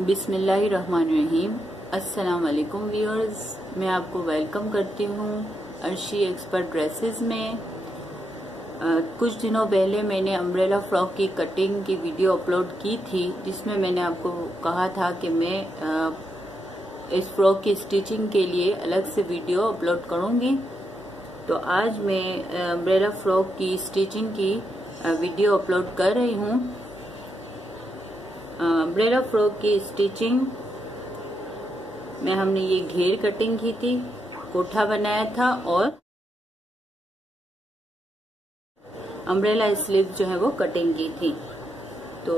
बिस्मिल्लाहिर्रहमानिर्रहीम। अस्सलाम वालेकुम व्यूअर्स, मैं आपको वेलकम करती हूँ अर्शी एक्सपर्ट ड्रेसेस में। कुछ दिनों पहले मैंने अम्ब्रेला फ्रॉक की कटिंग की वीडियो अपलोड की थी, जिसमें मैंने आपको कहा था कि मैं इस फ्रॉक की स्टिचिंग के लिए अलग से वीडियो अपलोड करूँगी। तो आज मैं अम्ब्रेला फ्रॉक की स्टिचिंग की वीडियो अपलोड कर रही हूँ। अम्ब्रेला फ्रॉक की स्टिचिंग में हमने ये घेर कटिंग की थी, कोठा बनाया था और अम्ब्रेला स्लीव जो है वो कटिंग की थी। तो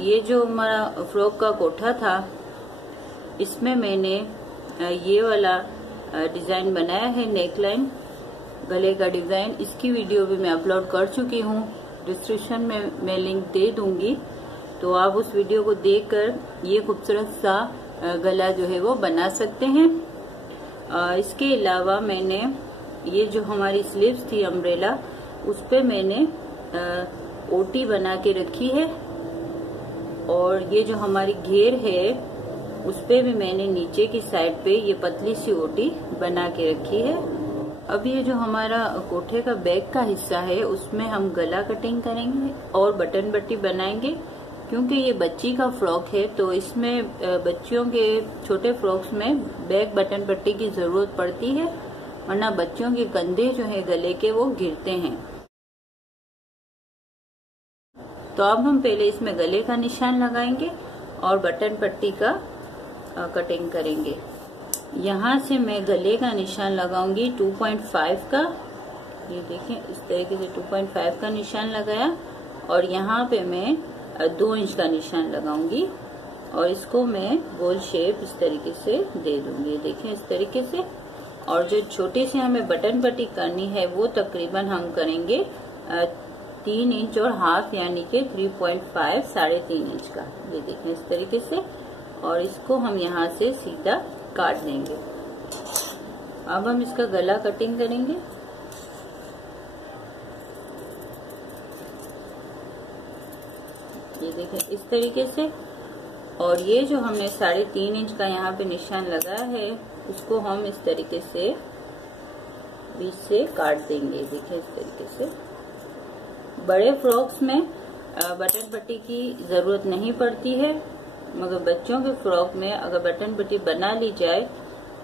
ये जो हमारा फ्रॉक का कोठा था, इसमें मैंने ये वाला डिजाइन बनाया है, नेकलाइन गले का डिजाइन। इसकी वीडियो भी मैं अपलोड कर चुकी हूँ, डिस्क्रिप्शन में मैं लिंक दे दूंगी, तो आप उस वीडियो को देखकर ये खूबसूरत सा गला जो है वो बना सकते हैं। इसके अलावा मैंने ये जो हमारी स्लीव्स थी अम्ब्रेला, उस पे मैंने ओटी बना के रखी है, और ये जो हमारी घेर है उस पे भी मैंने नीचे की साइड पे ये पतली सी ओटी बना के रखी है। अब ये जो हमारा कोठे का बैक का हिस्सा है, उसमें हम गला कटिंग करेंगे और बटन पट्टी बनाएंगे। क्योंकि ये बच्ची का फ्रॉक है, तो इसमें बच्चियों के छोटे फ्रॉक्स में बैक बटन पट्टी की जरूरत पड़ती है, वरना बच्चों के कंधे जो है गले के वो गिरते हैं। तो अब हम पहले इसमें गले का निशान लगाएंगे और बटन पट्टी का कटिंग करेंगे। यहाँ से मैं गले का निशान लगाऊंगी 2.5 का। ये देखें, इस तरीके से 2.5 का निशान लगाया, और यहाँ पे मैं 2 इंच का निशान लगाऊंगी, और इसको मैं गोल शेप इस तरीके से दे दूंगी। देखें, इस तरीके से। और जो छोटी सी हमें बटन पट्टी करनी है वो तकरीबन हम करेंगे 3 इंच और हाफ, यानी कि 3.5, 3.5 इंच का। ये देखें इस तरीके से, और इसको हम यहाँ से सीधा काट देंगे। अब हम इसका गला कटिंग करेंगे। ये देखें इस तरीके से, और ये जो हमने 3.5 इंच का यहाँ पे निशान लगाया है, उसको हम इस तरीके से बीच से काट देंगे। देखें इस तरीके से। बड़े फ्रॉक्स में बटन पट्टी की जरूरत नहीं पड़ती है, मगर बच्चों के फ्रॉक में अगर बटन पट्टी बना ली जाए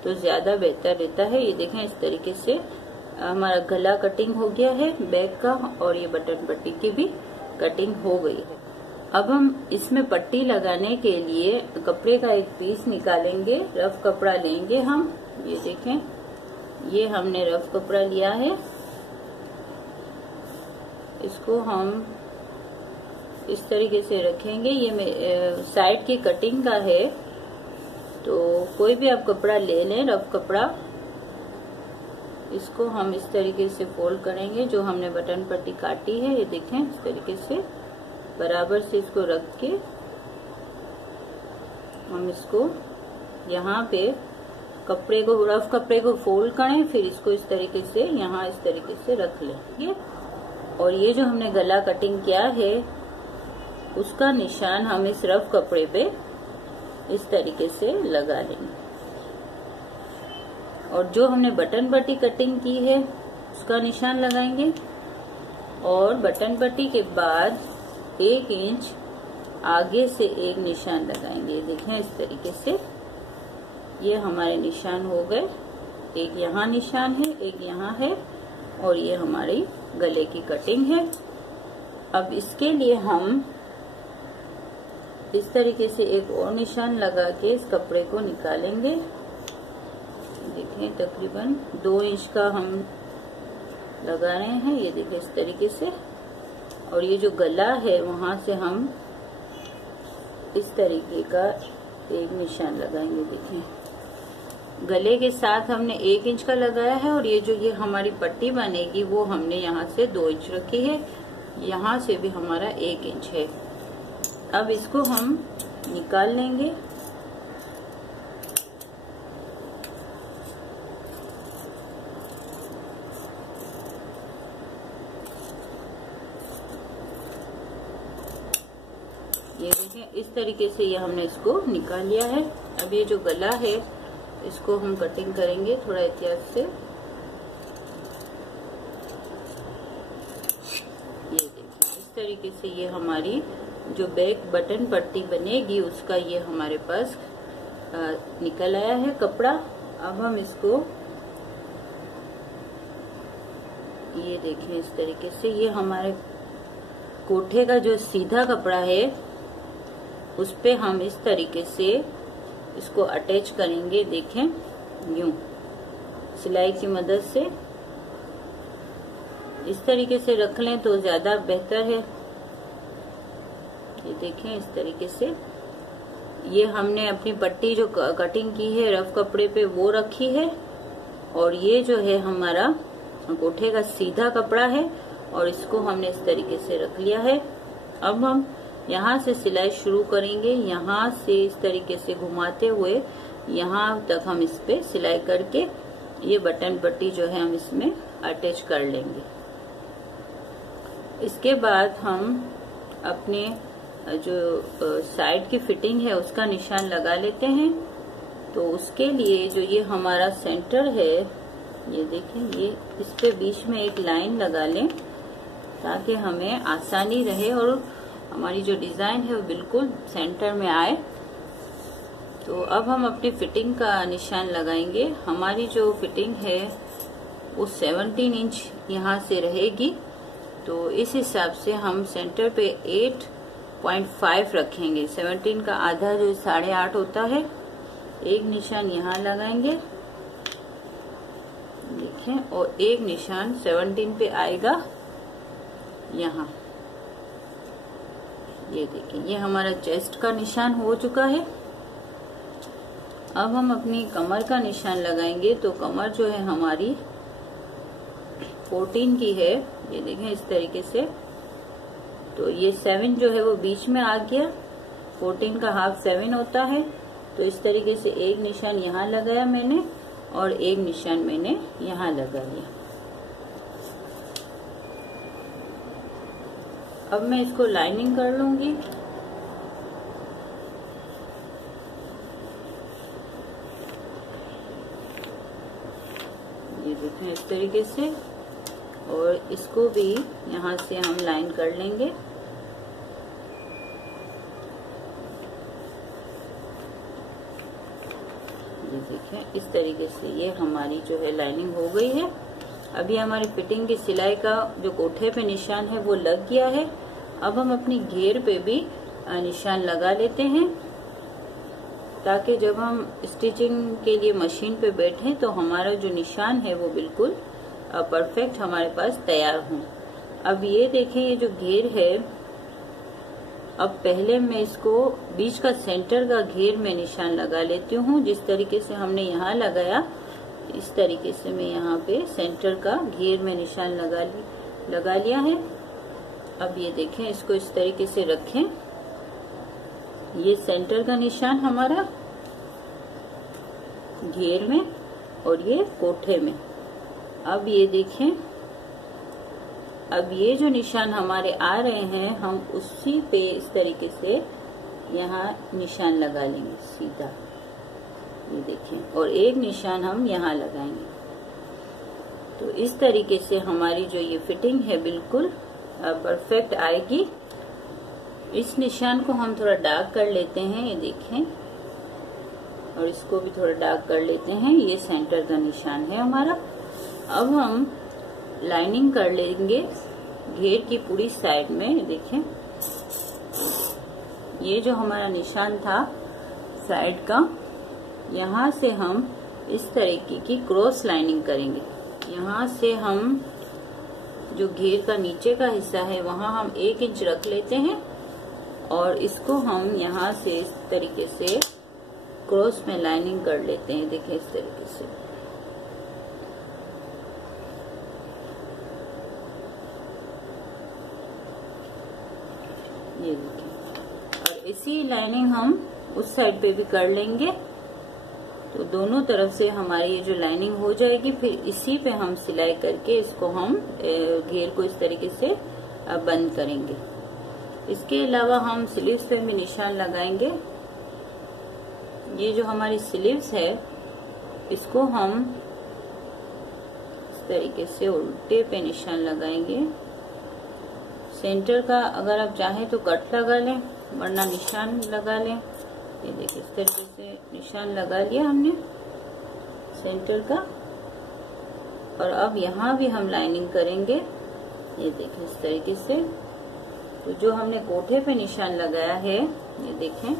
तो ज्यादा बेहतर रहता है। ये देखें इस तरीके से हमारा गला कटिंग हो गया है बैक का, और ये बटन पट्टी की भी कटिंग हो गई है। अब हम इसमें पट्टी लगाने के लिए कपड़े का एक पीस निकालेंगे, रफ कपड़ा लेंगे हम। ये देखें, ये हमने रफ कपड़ा लिया है। इसको हम इस तरीके से रखेंगे। ये साइड की कटिंग का है, तो कोई भी आप कपड़ा ले लें, रफ कपड़ा। इसको हम इस तरीके से फोल्ड करेंगे, जो हमने बटन पट्टी काटी है। ये देखें इस तरीके से बराबर से इसको रख के हम इसको यहाँ पे कपड़े को, रफ कपड़े को फोल्ड करें, फिर इसको इस तरीके से यहाँ इस तरीके से रख लेंगे। और ये जो हमने गला कटिंग किया है, उसका निशान हम इस रफ कपड़े पे इस तरीके से लगा लेंगे। और जो हमने बटन पट्टी कटिंग की है उसका निशान लगाएंगे, और बटन पट्टी के बाद 1 इंच आगे से एक निशान लगाएंगे। देखें इस तरीके से, ये हमारे निशान हो गए। एक यहाँ निशान है, एक यहाँ है, और ये हमारी गले की कटिंग है। अब इसके लिए हम इस तरीके से एक और निशान लगा के इस कपड़े को निकालेंगे। देखें तकरीबन 2 इंच का हम लगा रहे हैं। ये देखें इस तरीके से, और ये जो गला है वहां से हम इस तरीके का एक निशान लगाएंगे। देखें गले के साथ हमने 1 इंच का लगाया है, और ये हमारी पट्टी बनेगी वो हमने यहाँ से 2 इंच रखी है, यहाँ से भी हमारा 1 इंच है। अब इसको हम निकाल लेंगे। देखिए इस तरीके से ये हमने इसको निकाल लिया है। अब ये जो गला है इसको हम कटिंग करेंगे थोड़ा एहतियात से। ये देखिए इस तरीके से ये हमारी जो बैक बटन पट्टी बनेगी उसका ये हमारे पास निकल आया है कपड़ा। अब हम इसको ये देखें इस तरीके से ये हमारे कोठे का जो सीधा कपड़ा है उस पे हम इस तरीके से इसको अटैच करेंगे। देखें यूं सिलाई की मदद से इस तरीके से रख लें तो ज्यादा बेहतर है। ये देखें इस तरीके से ये हमने अपनी पट्टी जो कटिंग की है रफ कपड़े पे वो रखी है और ये जो है हमारा कोठे का सीधा कपड़ा है और इसको हमने इस तरीके से रख लिया है। अब हम यहाँ से सिलाई शुरू करेंगे, यहाँ से इस तरीके से घुमाते हुए यहाँ तक हम इस पे सिलाई करके ये बटन पट्टी जो है हम इसमें अटैच कर लेंगे। इसके बाद हम अपने जो साइड की फिटिंग है उसका निशान लगा लेते हैं। तो उसके लिए जो ये हमारा सेंटर है ये देखें ये इस पे बीच में एक लाइन लगा लें ताकि हमें आसानी रहे और हमारी जो डिजाइन है वो बिल्कुल सेंटर में आए। तो अब हम अपनी फिटिंग का निशान लगाएंगे। हमारी जो फिटिंग है वो 17 इंच यहाँ से रहेगी तो इस हिसाब से हम सेंटर पे 8.5 रखेंगे। 17 का आधा जो 8.5 होता है। एक निशान यहाँ लगाएंगे देखें और एक निशान 17 पे आएगा यहाँ। ये देखिए ये हमारा चेस्ट का निशान हो चुका है। अब हम अपनी कमर का निशान लगाएंगे। तो कमर जो है हमारी 14 की है। ये देखें इस तरीके से तो ये 7 जो है वो बीच में आ गया। 14 का हाफ 7 होता है। तो इस तरीके से एक निशान यहाँ लगाया मैंने और एक निशान मैंने यहाँ लगा लिया। अब मैं इसको लाइनिंग कर लूंगी। ये देखें इस तरीके से और इसको भी यहाँ से हम लाइन कर लेंगे। ये देखें इस तरीके से ये हमारी जो है लाइनिंग हो गई है। अभी हमारी फिटिंग की सिलाई का जो कोठे पे निशान है वो लग गया है। अब हम अपनी घेर पे भी निशान लगा लेते हैं ताकि जब हम स्टिचिंग के लिए मशीन पे बैठे तो हमारा जो निशान है वो बिल्कुल परफेक्ट हमारे पास तैयार हो। अब ये देखें ये जो घेर है, अब पहले मैं इसको बीच का सेंटर का घेर में निशान लगा लेती हूँ। जिस तरीके से हमने यहाँ लगाया इस तरीके से मैं यहाँ पे सेंटर का घेर में निशान लगा लिया है। अब ये देखें इसको इस तरीके से रखें। ये सेंटर का निशान हमारा घेर में और ये कोठे में। अब ये देखें अब ये जो निशान हमारे आ रहे हैं हम उसी पे इस तरीके से यहाँ निशान लगा लेंगे सीधा। ये देखें और एक निशान हम यहाँ लगाएंगे। तो इस तरीके से हमारी जो ये फिटिंग है बिल्कुल परफेक्ट आएगी। इस निशान को हम थोड़ा डार्क कर लेते हैं। ये देखें और इसको भी थोड़ा डार्क कर लेते हैं। ये सेंटर का निशान है हमारा। अब हम लाइनिंग कर लेंगे घेर की पूरी साइड में। देखें ये जो हमारा निशान था साइड का, यहाँ से हम इस तरीके की क्रॉस लाइनिंग करेंगे। यहाँ से हम जो घेर का नीचे का हिस्सा है वहाँ हम 1 इंच रख लेते हैं और इसको हम यहाँ से इस तरीके से क्रॉस में लाइनिंग कर लेते हैं। देखिए इस तरीके से। ये देखिए और इसी लाइनिंग हम उस साइड पे भी कर लेंगे। तो दोनों तरफ से हमारी ये जो लाइनिंग हो जाएगी। फिर इसी पे हम सिलाई करके इसको हम घेर को इस तरीके से बंद करेंगे। इसके अलावा हम स्लीव्स पे भी निशान लगाएंगे। ये जो हमारी स्लीव्स है इसको हम इस तरीके से उल्टे पे निशान लगाएंगे। सेंटर का अगर आप चाहें तो कट लगा लें, वरना निशान लगा लें। ये देखिए इस तरीके से निशान लगा लिया हमने सेंटर का। और अब यहाँ भी हम लाइनिंग करेंगे। ये देखिए इस तरीके से। तो जो हमने कोठे पे निशान लगाया है, ये देखें,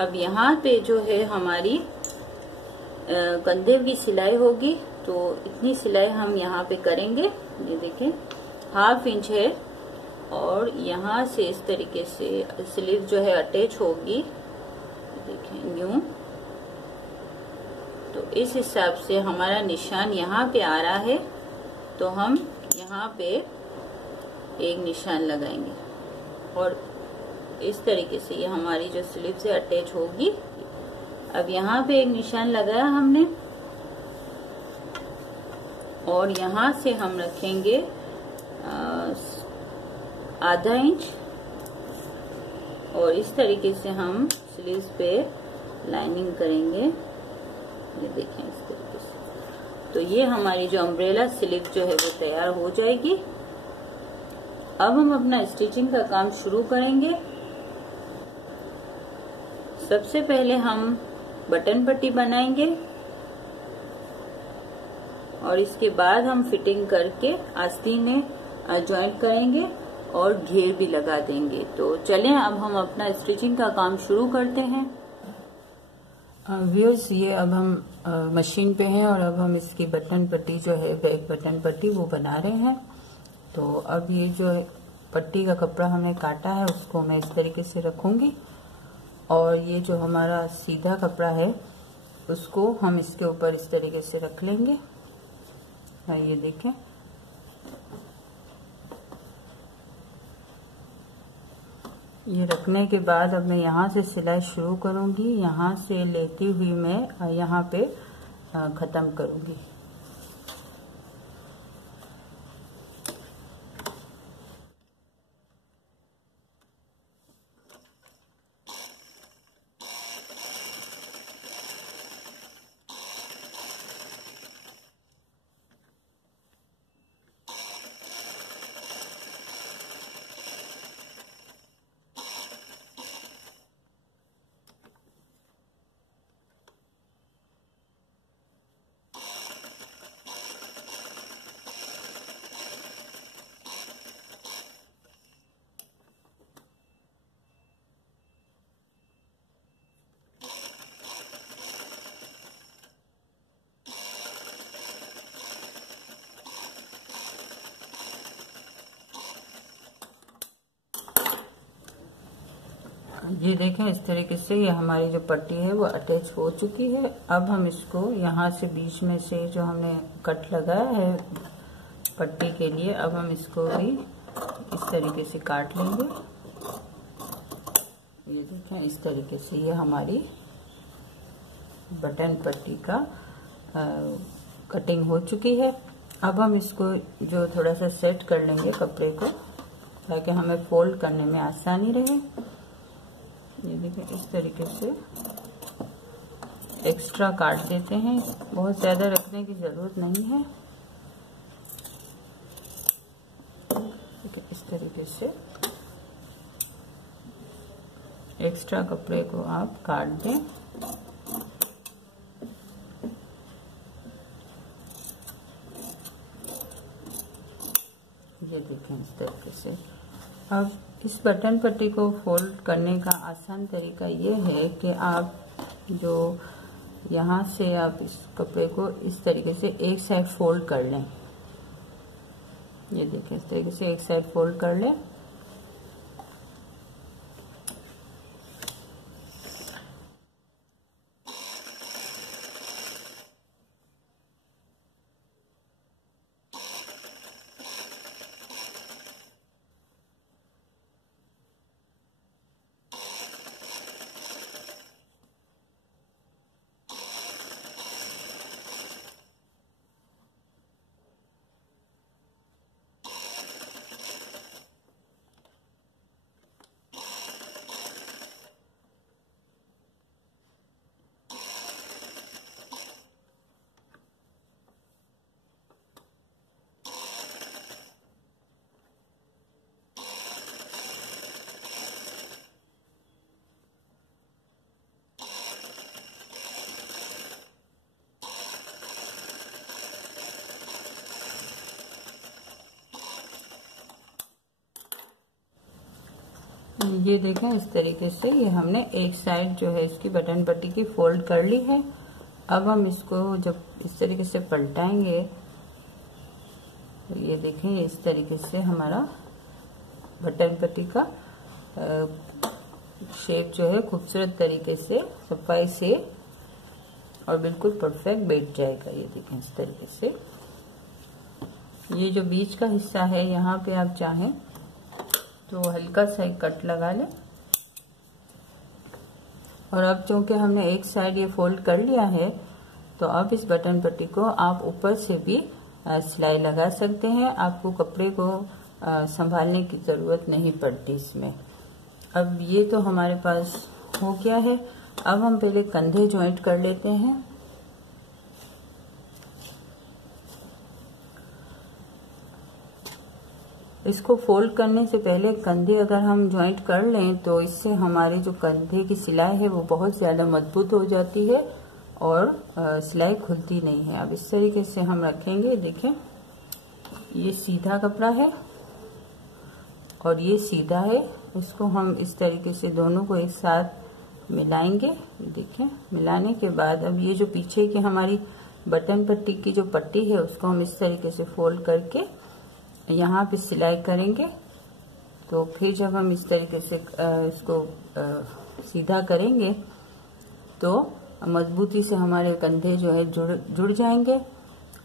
अब यहाँ पे जो है हमारी कंधे की सिलाई होगी, तो इतनी सिलाई हम यहाँ पे करेंगे। ये देखें 1/2 इंच है और यहाँ से इस तरीके से स्लीव जो है अटैच होगी। देखें यूं, तो इस हिसाब से हमारा निशान यहाँ पे आ रहा है, तो हम यहाँ पे एक निशान लगाएंगे और इस तरीके से ये हमारी जो स्लीव से अटैच होगी। अब यहाँ पे एक निशान लगाया हमने और यहाँ से हम रखेंगे 1/2 इंच और इस तरीके से हम स्लीव्स पे लाइनिंग करेंगे। ये देखें इस तरीके से। तो ये हमारी जो अम्ब्रेला स्लीव जो है वो तैयार हो जाएगी। अब हम अपना स्टिचिंग का काम शुरू करेंगे। सबसे पहले हम बटन पट्टी बनाएंगे और इसके बाद हम फिटिंग करके आस्तीनें जॉइंट करेंगे और घेर भी लगा देंगे। तो चलें अब हम अपना स्टिचिंग का काम शुरू करते हैं। व्यूअर्स, ये अब हम मशीन पे हैं और अब हम इसकी बटन पट्टी जो है, बैक बटन पट्टी, वो बना रहे हैं। तो अब ये जो पट्टी का कपड़ा हमने काटा है उसको मैं इस तरीके से रखूंगी और ये जो हमारा सीधा कपड़ा है उसको हम इसके ऊपर इस तरीके से रख लेंगे। ये देखें, ये रखने के बाद अब मैं यहाँ से सिलाई शुरू करूंगी। यहाँ से लेती हुई मैं यहाँ पे ख़त्म करूंगी। ये देखें इस तरीके से ये हमारी जो पट्टी है वो अटैच हो चुकी है। अब हम इसको यहाँ से बीच में से जो हमने कट लगाया है पट्टी के लिए, अब हम इसको भी इस तरीके से काट लेंगे। ये देखें इस तरीके से ये हमारी बटन पट्टी का कटिंग हो चुकी है। अब हम इसको जो थोड़ा सा सेट कर लेंगे कपड़े को, ताकि हमें फोल्ड करने में आसानी रहे। ये देखिए इस तरीके से एक्स्ट्रा काट देते हैं, बहुत ज़्यादा रखने की ज़रूरत नहीं है। इस तरीके से एक्स्ट्रा कपड़े को आप काट दें। ये देखें इस तरीके से। अब इस बटन पट्टी को फोल्ड करने का आसान तरीका ये है कि आप जो यहाँ से आप इस कपड़े को इस तरीके से एक साइड फोल्ड कर लें। ये देखें इस तरीके से एक साइड फोल्ड कर लें। ये देखें इस तरीके से ये हमने एक साइड जो है इसकी बटन पट्टी की फोल्ड कर ली है। अब हम इसको जब इस तरीके से पलटाएंगे तो ये देखें इस तरीके से हमारा बटन पट्टी का शेप जो है खूबसूरत तरीके से सफाई से और बिल्कुल परफेक्ट बैठ जाएगा। ये देखें इस तरीके से। ये जो बीच का हिस्सा है यहाँ पे आप चाहें तो हल्का सा एक कट लगा लें। और अब चूंकि हमने एक साइड ये फोल्ड कर लिया है तो अब इस बटन पट्टी को आप ऊपर से भी सिलाई लगा सकते हैं। आपको कपड़े को संभालने की ज़रूरत नहीं पड़ती इसमें। अब ये तो हमारे पास हो गया है। अब हम पहले कंधे जॉइंट कर लेते हैं। इसको फोल्ड करने से पहले कंधे अगर हम जॉइंट कर लें तो इससे हमारे जो कंधे की सिलाई है वो बहुत ज़्यादा मजबूत हो जाती है और सिलाई खुलती नहीं है। अब इस तरीके से हम रखेंगे। देखें ये सीधा कपड़ा है और ये सीधा है। इसको हम इस तरीके से दोनों को एक साथ मिलाएंगे। देखें मिलाने के बाद अब ये जो पीछे की हमारी बटन पट्टी की जो पट्टी है उसको हम इस तरीके से फोल्ड करके यहाँ पे सिलाई करेंगे। तो फिर जब हम इस तरीके से इसको सीधा करेंगे तो मजबूती से हमारे कंधे जो है जुड़ जाएंगे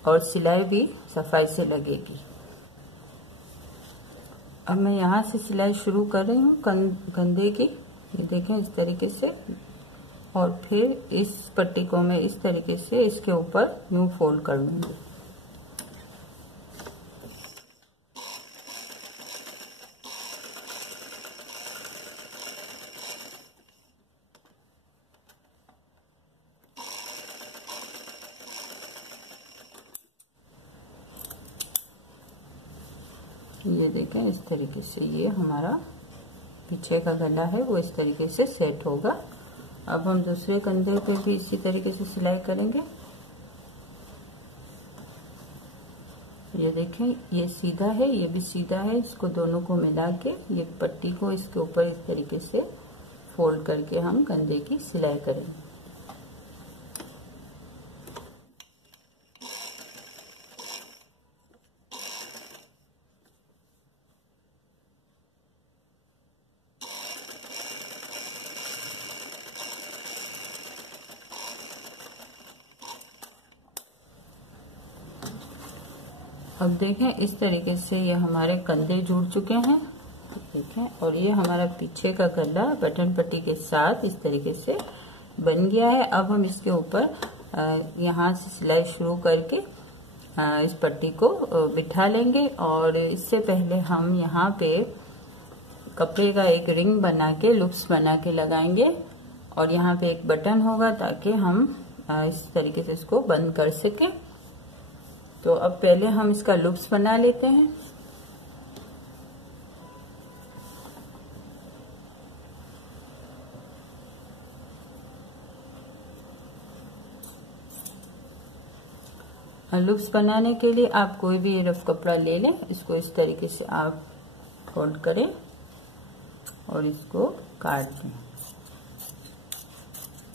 और सिलाई भी सफाई से लगेगी। अब मैं यहाँ से सिलाई शुरू कर रही हूँ कंधे की। ये देखें इस तरीके से और फिर इस पट्टी को मैं इस तरीके से इसके ऊपर यूं फोल्ड कर लूँगी। ये देखें इस तरीके से ये हमारा पीछे का गला है वो इस तरीके से सेट होगा। अब हम दूसरे कंधे पे भी इसी तरीके से सिलाई करेंगे। ये देखें ये सीधा है ये भी सीधा है। इसको दोनों को मिला के ये पट्टी को इसके ऊपर इस तरीके से फोल्ड करके हम कंधे की सिलाई करेंगे। अब देखें इस तरीके से ये हमारे कंधे जुड़ चुके हैं। देखें और ये हमारा पीछे का गला बटन पट्टी के साथ इस तरीके से बन गया है। अब हम इसके ऊपर यहाँ से सिलाई शुरू करके इस पट्टी को बिठा लेंगे। और इससे पहले हम यहाँ पे कपड़े का एक रिंग बना के लूप्स बना के लगाएंगे और यहाँ पे एक बटन होगा ताकि हम इस तरीके से इसको बंद कर सकें। तो अब पहले हम इसका लूप्स बना लेते हैं। लूप्स बनाने के लिए आप कोई भी रफ कपड़ा ले लें। इसको इस तरीके से आप फोल्ड करें और इसको काट दें।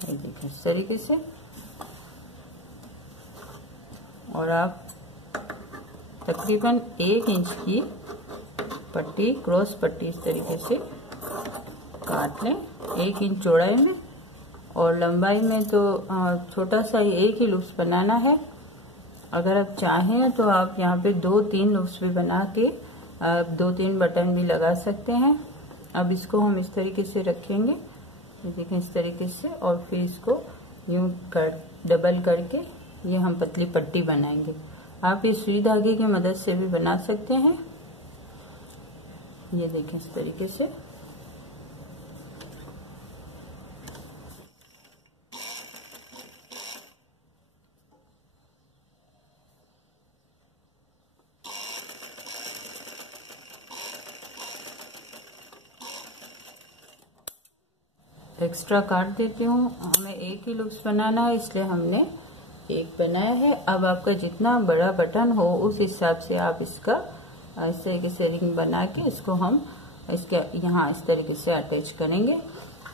ये देखिए इस तरीके से। और आप तकरीबन 1 इंच की पट्टी क्रॉस पट्टी इस तरीके से काट लें 1 इंच चौड़ाई में। और लंबाई में तो छोटा सा एक ही लूप्स बनाना है। अगर आप चाहें तो आप यहाँ पे 2-3 लूप्स भी बना के 2-3 बटन भी लगा सकते हैं। अब इसको हम इस तरीके से रखेंगे। देखें इस तरीके से। और फिर इसको यूं डबल करके ये हम पतली पट्टी बनाएंगे। आप ये सुई धागे की मदद से भी बना सकते हैं। ये देखें इस तरीके से। एक्स्ट्रा काट देती हूँ। हमें एक ही लूप्स बनाना है इसलिए हमने एक बनाया है। अब आपका जितना बड़ा बटन हो उस हिसाब से आप इसका इस तरीके से रिंग बना के इसको हम इसके यहाँ इस तरीके से अटैच करेंगे।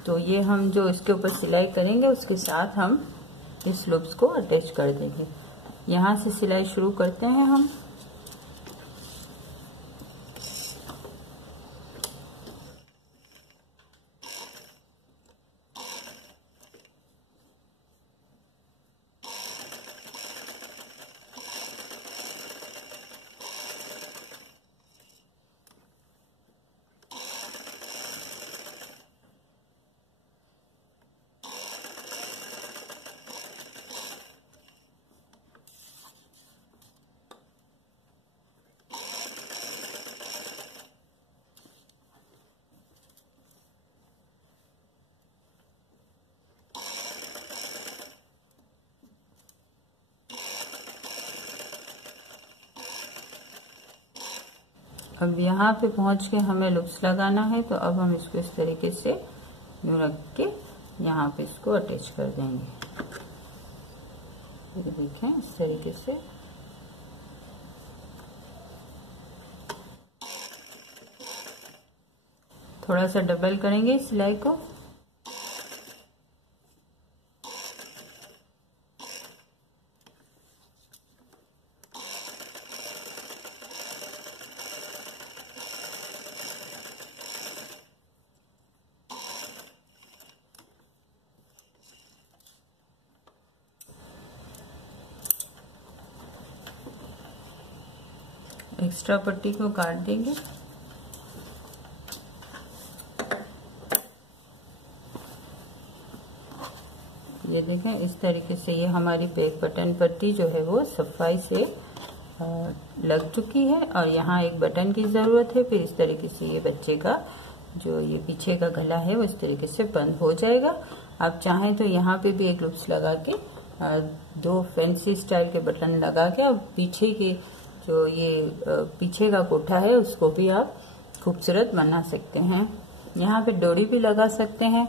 तो ये हम जो इसके ऊपर सिलाई करेंगे उसके साथ हम इस लूप्स को अटैच कर देंगे। यहाँ से सिलाई शुरू करते हैं हम। अब यहाँ पे पहुँच के हमें लूप्स लगाना है, तो अब हम इसको इस तरीके से यूँ रख के यहाँ पे इसको अटैच कर देंगे। ये देखें इस तरीके से। थोड़ा सा डबल करेंगे सिलाई को। एक्स्ट्रा पट्टी को काट देंगे। ये देखें इस तरीके से ये हमारी बैक बटन पट्टी जो है वो सफाई से लग चुकी है, और यहाँ एक बटन की ज़रूरत है। फिर इस तरीके से ये बच्चे का जो ये पीछे का गला है वो इस तरीके से बंद हो जाएगा। आप चाहें तो यहाँ पे भी एक लूप्स लगा के दो फैंसी स्टाइल के बटन लगा के और पीछे के जो ये पीछे का कोठा है उसको भी आप खूबसूरत बना सकते हैं। यहाँ पे डोरी भी लगा सकते हैं।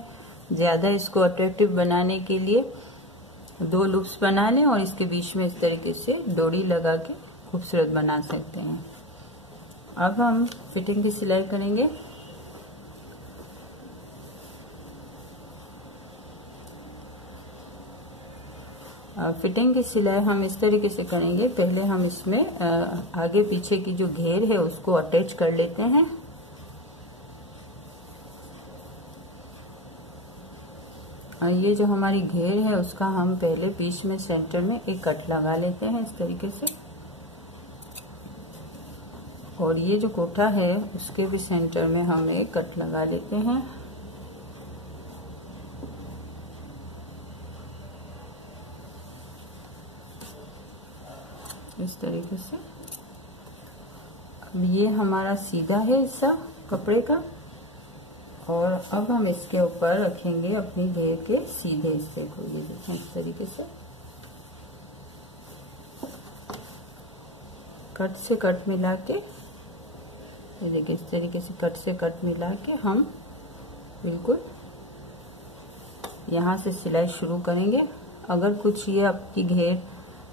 ज़्यादा इसको अट्रैक्टिव बनाने के लिए दो लूप्स बना लें और इसके बीच में इस तरीके से डोरी लगा के खूबसूरत बना सकते हैं। अब हम फिटिंग की सिलाई करेंगे। फिटिंग की सिलाई हम इस तरीके से करेंगे। पहले हम इसमें आगे पीछे की जो घेर है उसको अटैच कर लेते हैं। ये जो हमारी घेर है उसका हम पहले बीच में सेंटर में एक कट लगा लेते हैं इस तरीके से, और ये जो कोठा है उसके भी सेंटर में हम एक कट लगा लेते हैं। इस तरीके से। अब ये हमारा सीधा है हिस्सा कपड़े का, और अब हम इसके ऊपर रखेंगे अपनी घेर के सीधे हिस्से को। ये देखें इस तरीके से कट से कट मिला के, ये देखिए इस तरीके से कट से कट मिला के हम बिल्कुल यहाँ से सिलाई शुरू करेंगे। अगर कुछ ये आपकी घेर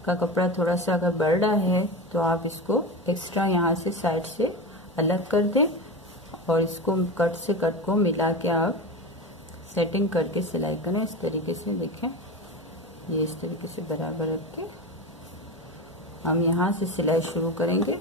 का कपड़ा थोड़ा सा अगर बढ़ रहा है तो आप इसको एक्स्ट्रा यहाँ से साइड से अलग कर दें, और इसको कट से कट को मिला के आप सेटिंग करके सिलाई करें। इस तरीके से देखें, ये इस तरीके से बराबर रख के हम यहाँ से सिलाई शुरू करेंगे।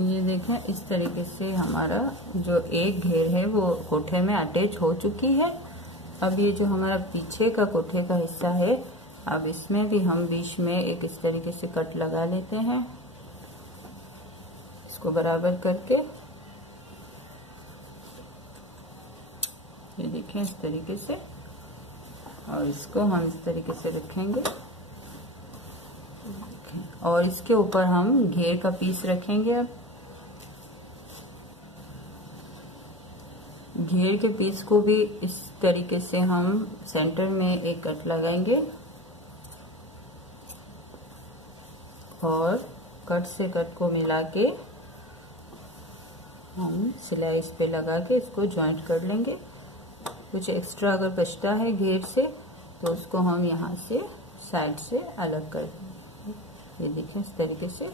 ये देखें इस तरीके से हमारा जो एक घेर है वो कोठे में अटैच हो चुकी है। अब ये जो हमारा पीछे का कोठे का हिस्सा है, अब इसमें भी हम बीच में एक इस तरीके से कट लगा लेते हैं, इसको बराबर करके। ये देखें इस तरीके से, और इसको हम इस तरीके से रखेंगे और इसके ऊपर हम घेर का पीस रखेंगे। अब घेर के पीस को भी इस तरीके से हम सेंटर में एक कट लगाएंगे और कट से कट को मिला के हम सिलाई इस पे लगा के इसको जॉइंट कर लेंगे। कुछ एक्स्ट्रा अगर बचता है घेर से तो उसको हम यहाँ से साइड से अलग कर देंगे। ये देखें इस तरीके से।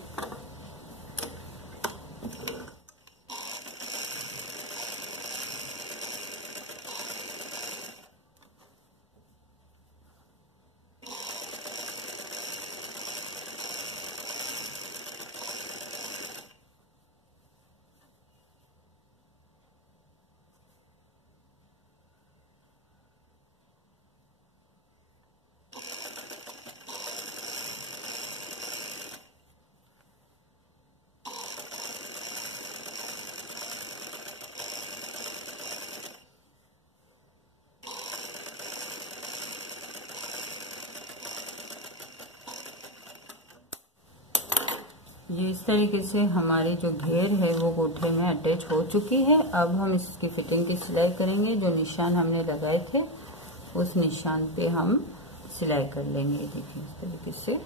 ये इस तरीके से हमारी जो घेर है वो गोठे में अटैच हो चुकी है। अब हम इसकी फिटिंग की सिलाई करेंगे। जो निशान हमने लगाए थे उस निशान पे हम सिलाई कर लेंगे। देखिए इस तरीके से।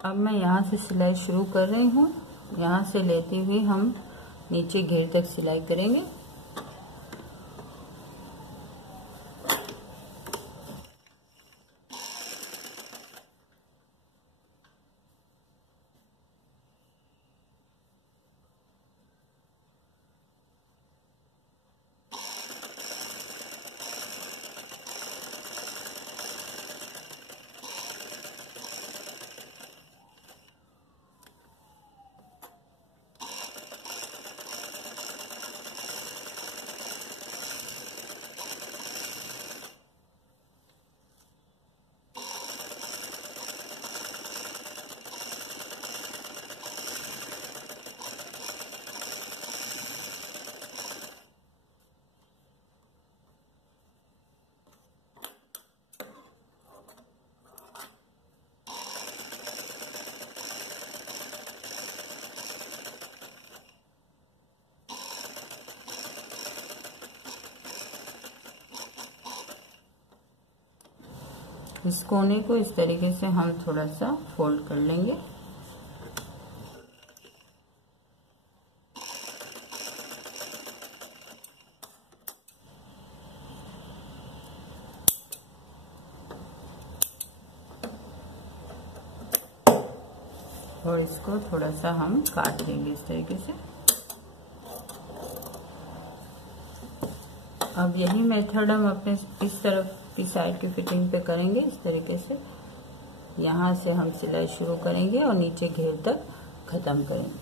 अब मैं यहाँ से सिलाई शुरू कर रही हूँ। यहाँ से लेते हुए हम नीचे घेर तक सिलाई करेंगे। इस कोने को इस तरीके से हम थोड़ा सा फोल्ड कर लेंगे। और इसको थोड़ा सा हम काट देंगे इस तरीके से। अब यही मेथड हम अपने इस तरफ की साइड की फिटिंग पे करेंगे। इस तरीके से यहाँ से हम सिलाई शुरू करेंगे और नीचे घेर तक खत्म करेंगे।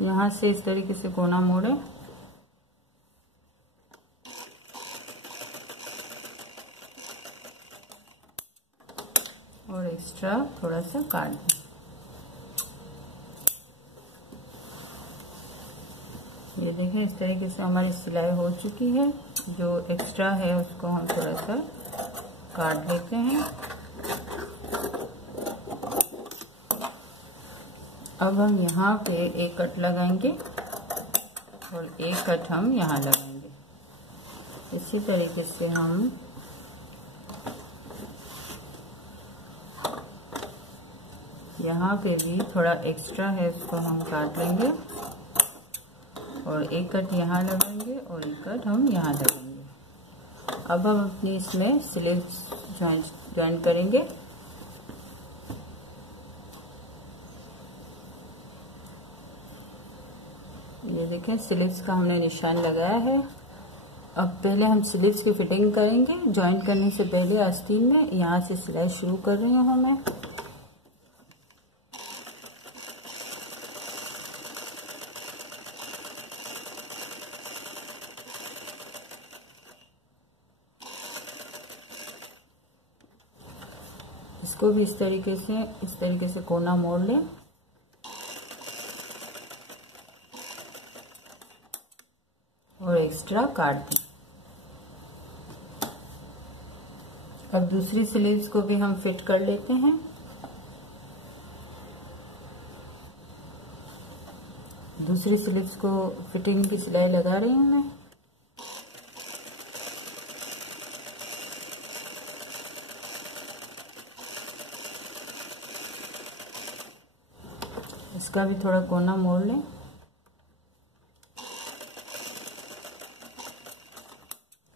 यहाँ से इस तरीके से कोना मोड़े और एक्स्ट्रा थोड़ा सा काट दें। ये देखें इस तरीके से हमारी सिलाई हो चुकी है। जो एक्स्ट्रा है उसको हम थोड़ा सा काट लेते हैं। अब हम यहाँ पे एक कट लगाएंगे और एक कट हम यहाँ लगाएंगे। इसी तरीके से हम यहाँ पे भी थोड़ा एक्स्ट्रा है उसको हम काट लेंगे और एक कट यहाँ लगाएंगे और एक कट हम यहाँ लगाएंगे। अब हम अपनी इसमें स्लीव्स ज्वाइन करेंगे। ये देखें स्लीव्स का हमने निशान लगाया है। अब पहले हम स्लीव्स की फिटिंग करेंगे। ज्वाइन करने से पहले आस्तीन में यहाँ से सिलाई शुरू कर रही हूँ मैं। इसको भी इस तरीके से कोना मोड़ लें और एक्स्ट्रा काट दें। अब दूसरी स्लीव्स को भी हम फिट कर लेते हैं। दूसरी स्लीव्स को फिटिंग की सिलाई लगा रही हूं मैं। इसका भी थोड़ा कोना मोड़ लें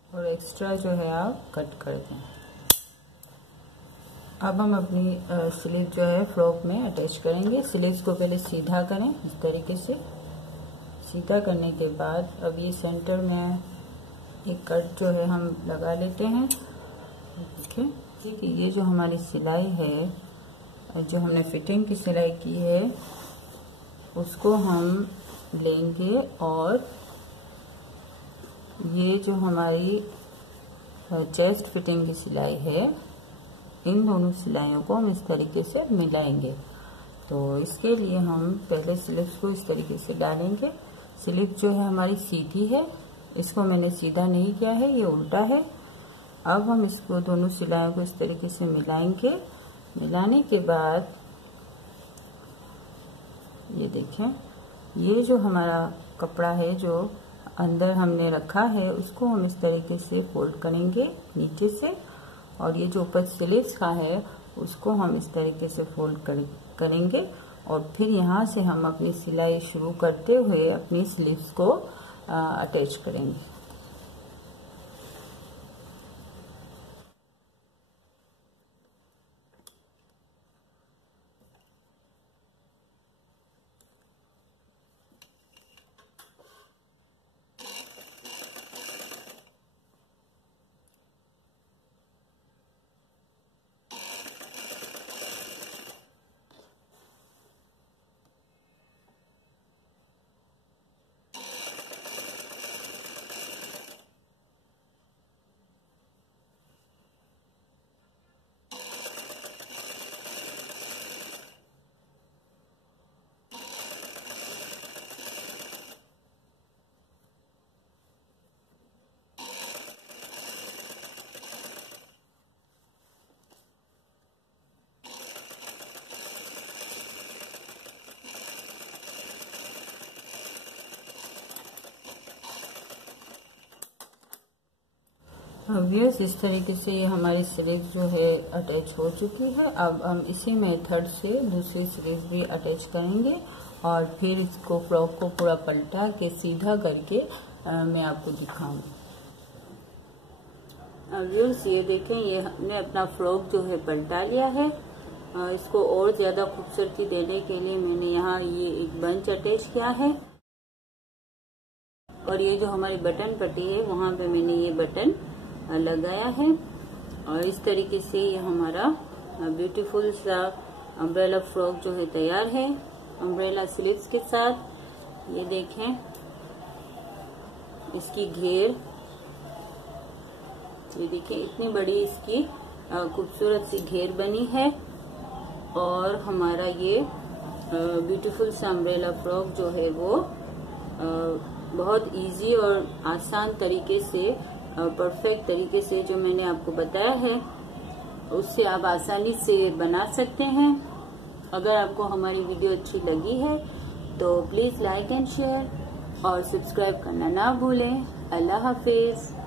और एक्स्ट्रा जो है आप कट कर दें। अब हम अपनी स्लीव जो है फ्रॉक में अटैच करेंगे। स्लीव्स को पहले सीधा करें इस तरीके से। सीधा करने के बाद अब ये सेंटर में एक कट जो है हम लगा लेते हैं। देखिए ये जो हमारी सिलाई है, जो हमने फिटिंग की सिलाई की है, उसको हम लेंगे और ये जो हमारी चेस्ट फिटिंग की सिलाई है, इन दोनों सिलाइयों को हम इस तरीके से मिलाएंगे। तो इसके लिए हम पहले स्लीव्स को इस तरीके से डालेंगे। स्लीव जो है हमारी सीधी है, इसको मैंने सीधा नहीं किया है, ये उल्टा है। अब हम इसको दोनों सिलाइयों को इस तरीके से मिलाएंगे। मिलाने के बाद ये देखें, ये जो हमारा कपड़ा है जो अंदर हमने रखा है, उसको हम इस तरीके से फोल्ड करेंगे नीचे से, और ये जो ऊपर स्लीव्स का है उसको हम इस तरीके से फोल्ड करेंगे और फिर यहाँ से हम अपनी सिलाई शुरू करते हुए अपनी स्लीव्स को अटैच करेंगे। व्यूअर्स, इस तरीके से ये हमारी स्लीव जो है अटैच हो चुकी है। अब हम इसी मेथड से दूसरी स्लीव भी अटैच करेंगे और फिर इसको फ्रॉक को पूरा पलटा के सीधा करके मैं आपको दिखाऊंगी। व्यूअर्स, ये देखें, ये हमने अपना फ्रॉक जो है पलटा लिया है। इसको और ज्यादा खूबसूरती देने के लिए मैंने यहाँ ये एक बंच अटैच किया है और ये जो हमारी बटन पट्टी है वहां पे मैंने ये बटन लगाया है। और इस तरीके से ये हमारा ब्यूटीफुल सा अम्ब्रेला फ्रॉक जो है तैयार है, अम्ब्रेला स्लीव्स के साथ। ये देखें इसकी घेर, ये देखिए इतनी बड़ी इसकी खूबसूरत सी घेर बनी है और हमारा ये ब्यूटीफुल सा अम्ब्रेला फ्रॉक जो है वो बहुत इजी और आसान तरीके से, परफेक्ट तरीके से जो मैंने आपको बताया है उससे आप आसानी से बना सकते हैं। अगर आपको हमारी वीडियो अच्छी लगी है तो प्लीज लाइक एंड शेयर और सब्सक्राइब करना ना भूलें। अल्लाह हाफिज।